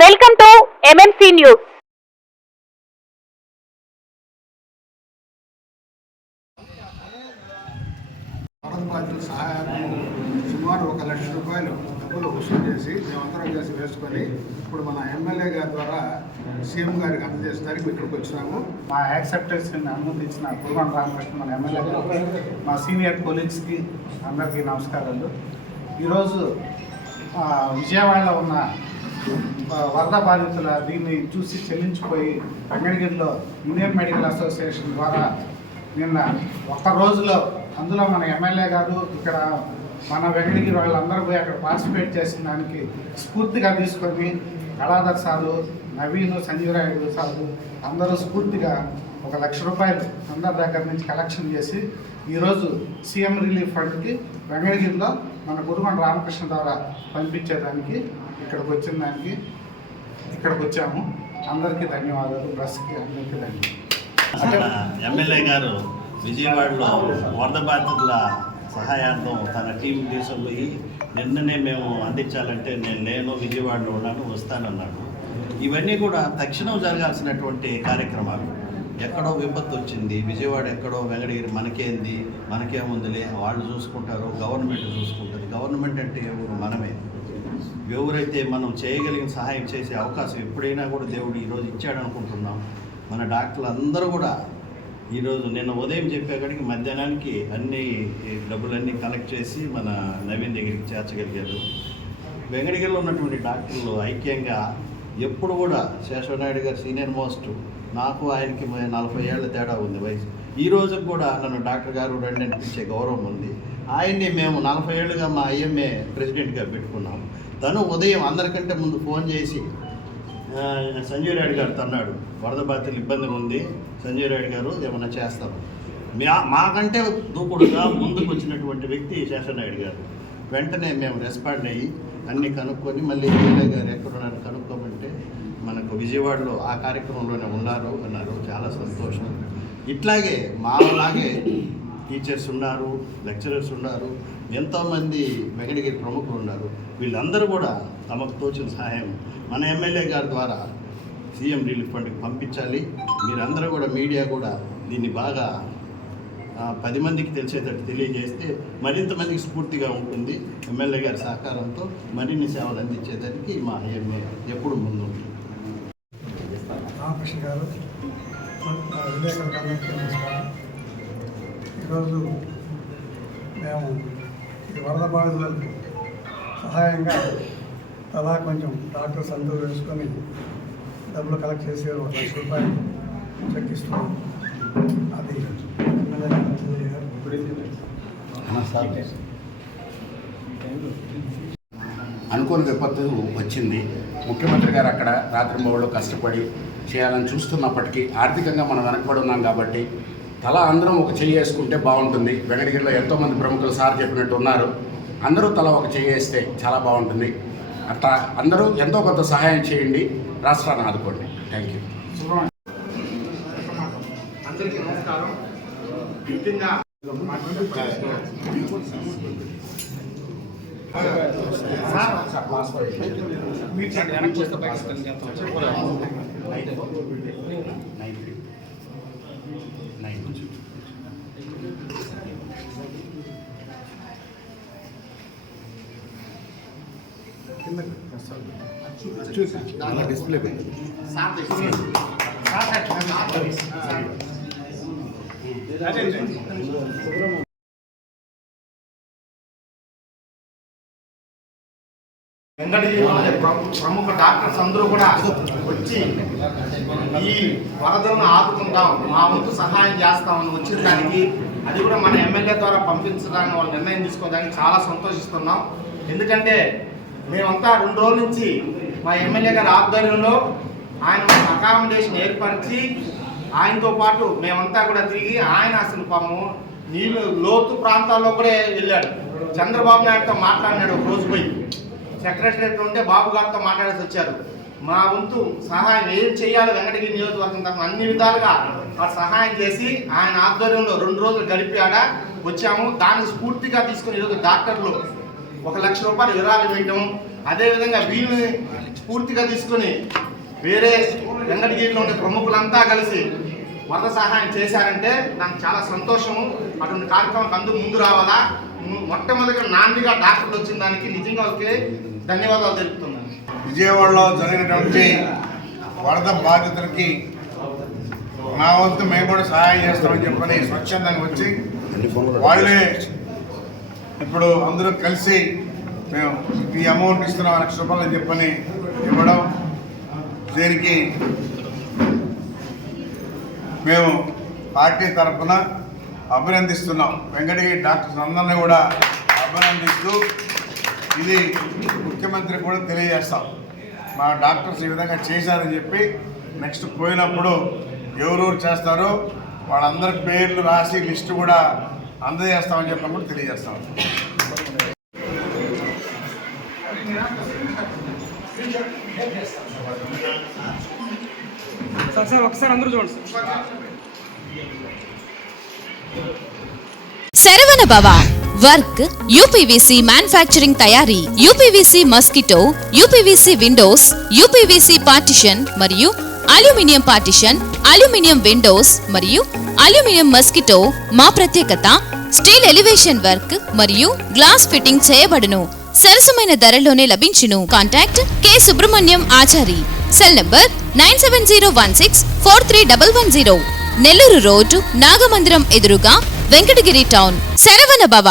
Welcome to MMC news. సహాయాన్ని సుమారు 1 లక్ష రూపాయలు డబ్బులు వసూలు చేసి మేమందరం చేసి వేసుకొని ఇప్పుడు మన ఎమ్మెల్యే గారి ద్వారా సీఎం గారికి అందజేసడానికి ఇక్కడికి వచ్చినాము. మా యాక్సెప్టెన్స్ని అనుమతించిన గురువాన రామకృష్ణ మన ఎమ్మెల్యే గారు, మా సీనియర్ కొలీగ్స్కి అందరికీ నమస్కారాలు. ఈరోజు విజయవాడలో ఉన్న వరద బాధితుల దీన్ని చూసి చెల్లించిపోయి వెంకటగిరిలో ఇండియన్ మెడికల్ అసోసియేషన్ ద్వారా నిన్న ఒక్క రోజులో అందులో మన ఎమ్మెల్యే గారు ఇక్కడ మన వెంకటగిరి వాళ్ళందరూ పోయి అక్కడ పార్టిసిపేట్ చేసిన దానికి స్ఫూర్తిగా తీసుకొని కళాధర్ సారు, నవీన్, సంజీవరాయుడు సారు అందరూ స్ఫూర్తిగా 1 లక్ష రూపాయలు అందరి దగ్గర నుంచి కలెక్షన్ చేసి ఈరోజు సీఎం రిలీఫ్ ఫండ్కి వెంకటగిరిలో మన గురువాన రామకృష్ణ ద్వారా పంపించేదానికి ఇక్కడికి వచ్చాము. అందరికీ ధన్యవాదాలు. ప్రెస్కి అందరికీ ధన్యవాదాలు. ఎమ్మెల్యే గారు విజయవాడలో వరద బాధితుల సహాయార్థం తన టీం తీసుకుపోయి నిన్ననే మేము అందించాలంటే నేను విజయవాడలో ఉన్నాను, వస్తానన్నాడు. ఇవన్నీ కూడా తక్షణం జరగాల్సినటువంటి కార్యక్రమాలు. ఎక్కడో విపత్తు వచ్చింది, విజయవాడ ఎక్కడో, వెంకటగిరి మనకేంది, మనకేముందిలే, వాళ్ళు చూసుకుంటారు, గవర్నమెంట్ చూసుకుంటుంది. గవర్నమెంట్ అంటే ఎవరు? మనమే. ఎవరైతే మనం చేయగలిగిన సహాయం చేసే అవకాశం ఎప్పుడైనా కూడా దేవుడు ఈరోజు ఇచ్చాడు అనుకుంటున్నాం. మన డాక్టర్లు అందరూ కూడా ఈరోజు నిన్న ఉదయం చెప్పేకాడికి మధ్యాహ్నానికి అన్ని డబ్బులన్నీ కలెక్ట్ చేసి మన నవీన్ దగ్గరికి చేర్చగలిగారు. వెంకటగిరిలో ఉన్నటువంటి డాక్టర్లు ఐక్యంగా ఎప్పుడు కూడా శేషవనాయుడు గారు సీనియర్ మోస్ట్, నాకు ఆయనకి 40 ఏళ్ళ తేడా ఉంది వయసు. ఈ రోజు కూడా నన్ను డాక్టర్ గారు రండి అనిపించే గౌరవం ఉంది. ఆయన్ని మేము 40 ఏళ్ళుగా మా ఐఎంఏ ప్రెసిడెంట్గా పెట్టుకున్నాం. తను ఉదయం అందరికంటే ముందు ఫోన్ చేసి సంజయ్ రాయుడు గారు అన్నాడు, వరద బాధితులు ఇబ్బందిగా ఉంది, సంజయ్ రాయుడు గారు ఏమన్నా చేస్తాము. మాకంటే దూకుడుగా ముందుకు వచ్చినటువంటి వ్యక్తి శేషనాయుడు గారు. వెంటనే మేము రెస్పాండ్ అయ్యి అన్నీ కనుక్కొని మళ్ళీ ఎమ్మెల్యే గారు ఎక్కడున్నారు కనుక్కోమంటే మనకు విజయవాడలో ఆ కార్యక్రమంలోనే ఉన్నారు అన్నారు. చాలా సంతోషం. ఇట్లాగే మాలాగే టీచర్స్ ఉన్నారు, లెక్చరర్స్ ఉన్నారు, ఎంతోమంది వెంకటగిరి ప్రముఖులు ఉన్నారు. వీళ్ళందరూ కూడా తమకు తోచిన సహాయం మన ఎమ్మెల్యే గారి ద్వారా సీఎం రిలీఫ్ ఫండ్కి పంపించాలి. మీరందరూ కూడా మీడియా కూడా దీన్ని బాగా 10 మందికి తెలిసేటట్టు తెలియజేస్తే మరింత మందికి స్ఫూర్తిగా ఉంటుంది. ఎమ్మెల్యే గారి సహకారంతో మరిన్ని సేవలు అందించేదానికి మా ఐఎంఏ ఎప్పుడు ముందు ఉంటుంది. రామకృష్ణ గారు, ఈరోజు మేము వరద బాధితులకు సహాయంగా తలా కొంచెం డాక్టర్ సంతూ వేసుకొని డబ్బులు కలెక్ట్ చేసి 1 లక్ష రూపాయలు చెక్ ఇస్తున్నాం. అది అనుకోని విపత్తు వచ్చింది. ముఖ్యమంత్రి గారు అక్కడ రాత్రింబవళ్ళు కష్టపడి చేయాలని చూస్తున్నప్పటికీ ఆర్థికంగా మనం వెనకబడి ఉన్నాం కాబట్టి తలా అందరం ఒక చెయ్యి వేసుకుంటే బాగుంటుంది. వెంకటగిరిలో ఎంతోమంది ప్రముఖులు సార్ చెప్పినట్టు ఉన్నారు. అందరూ తలా ఒక చెయ్యి వేస్తే చాలా బాగుంటుంది. అట్లా అందరూ ఎంతో కొంత సహాయం చేయండి, రాష్ట్రాన్ని ఆదుకోండి. Thank you. అందరికీ నమస్కారం. ముఖ్యంగా డిస్ప్లే వెంకటగిరిలోని ప్రముఖ డాక్టర్స్ అందరూ కూడా వచ్చి ఈ వరదలను ఆదుకుంటాం, మా వంతు సహాయం చేస్తామని వచ్చిన దానికి, అది కూడా మన ఎమ్మెల్యే ద్వారా పంపించడానికి వాళ్ళు నిర్ణయం తీసుకోవడానికి చాలా సంతోషిస్తున్నాం. ఎందుకంటే మేమంతా 2 రోజుల నుంచి మా ఎమ్మెల్యే గారి ఆధ్వర్యంలో ఆయన అకామిడేషన్ ఏర్పరిచి ఆయనతో పాటు మేమంతా కూడా తిరిగి ఆయన అసలు పాము నీళ్ళు లోతు ప్రాంతాల్లో కూడా వెళ్ళాడు. చంద్రబాబు నాయుడుతో మాట్లాడినాడు. ఒక రోజు పోయి సెక్రటరేట్ ఉంటే బాబు గారితో మాట్లాడేసి వచ్చారు. మా వంతు సహాయం ఏం చేయాలో వెంకటగిరి నియోజకవర్గం తరఫున అన్ని విధాలుగా సహాయం చేసి ఆయన ఆధ్వర్యంలో 2 రోజులు గడిపాడ వచ్చాము. దాన్ని స్ఫూర్తిగా తీసుకుని ఈరోజు డాక్టర్లు 1 లక్ష రూపాయలు విరాళం వేయటం, అదేవిధంగా వీళ్ళని పూర్తిగా తీసుకొని వేరే వెంకటగిరిలో ఉండే ప్రముఖులంతా కలిసి వరద సహాయం చేశారంటే నాకు చాలా సంతోషము. అటువంటి కార్యక్రమం అందుకు ముందు రావాలా. మొట్టమొదటిగా నాందిగా డాక్టర్లు వచ్చిన దానికి నిజంగా వాళ్ళకి ధన్యవాదాలు తెలుపుతున్నాను. విజయవాడలో జరిగినటువంటి వరద బాధితులకి నా వంతు మేము కూడా సహాయం చేస్తామని చెప్పని స్వచ్ఛందంగా వచ్చి వాళ్ళే ఇప్పుడు అందరూ కలిసి మేము ఈ అమౌంట్ ఇస్తున్నాం ₹1,00,000 అని చెప్పని ఇవ్వడం, దీనికి మేము పార్టీ తరఫున అభినందిస్తున్నాం. వెంకటగిరి డాక్టర్స్ అందరినీ కూడా అభినందిస్తూ ఇది ముఖ్యమంత్రికి కూడా తెలియజేస్తాం. మా డాక్టర్స్ ఈ విధంగా చేశారని చెప్పి నెక్స్ట్ పోయినప్పుడు ఎవరెవరు చేస్తారో వాళ్ళందరి పేర్లు రాసి లిస్టు కూడా అందజేస్తామని చెప్పి కూడా తెలియజేస్తాం. ఒకసారి అందరూ చూడండి. శరవణ భవ వర్క్ యూపీవీసీ మ్యానుఫ్యాక్చరింగ్ తయారీ, UPVC mosquito, UPVC Windows, UPVC partition మరియు అల్యూమినియం పార్టిషన్, అల్యూమినియం విండోస్ మరియు అల్యూమినియం మస్కిటో. మా ప్రత్యేకత స్టీల్ ఎలివేషన్ వర్క్ మరియు గ్లాస్ ఫిట్టింగ్ చేయబడును. సరసమైన ధరలోనే లభించును. Contact K Subrahmanyam Achari. Cell number 9701643110. Nellore road Nagamandiram ఎదురుగా వెంకటగిరి టౌన్. శరవణ భవ.